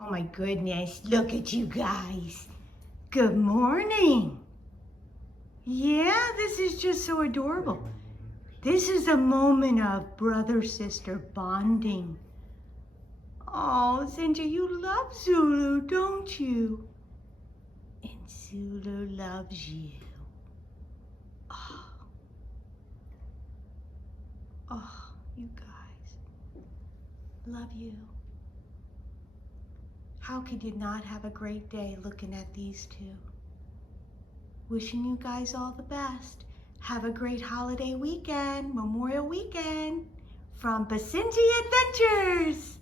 Oh my goodness, look at you guys. Good morning. Yeah, this is just so adorable. This is a moment of brother-sister bonding. Oh, Zinga, you love Zulu, don't you? And Zulu loves you. Oh, you guys, love you. How could you not have a great day looking at these two? Wishing you guys all the best. Have a great holiday weekend, Memorial Weekend, from Basenji Adventures.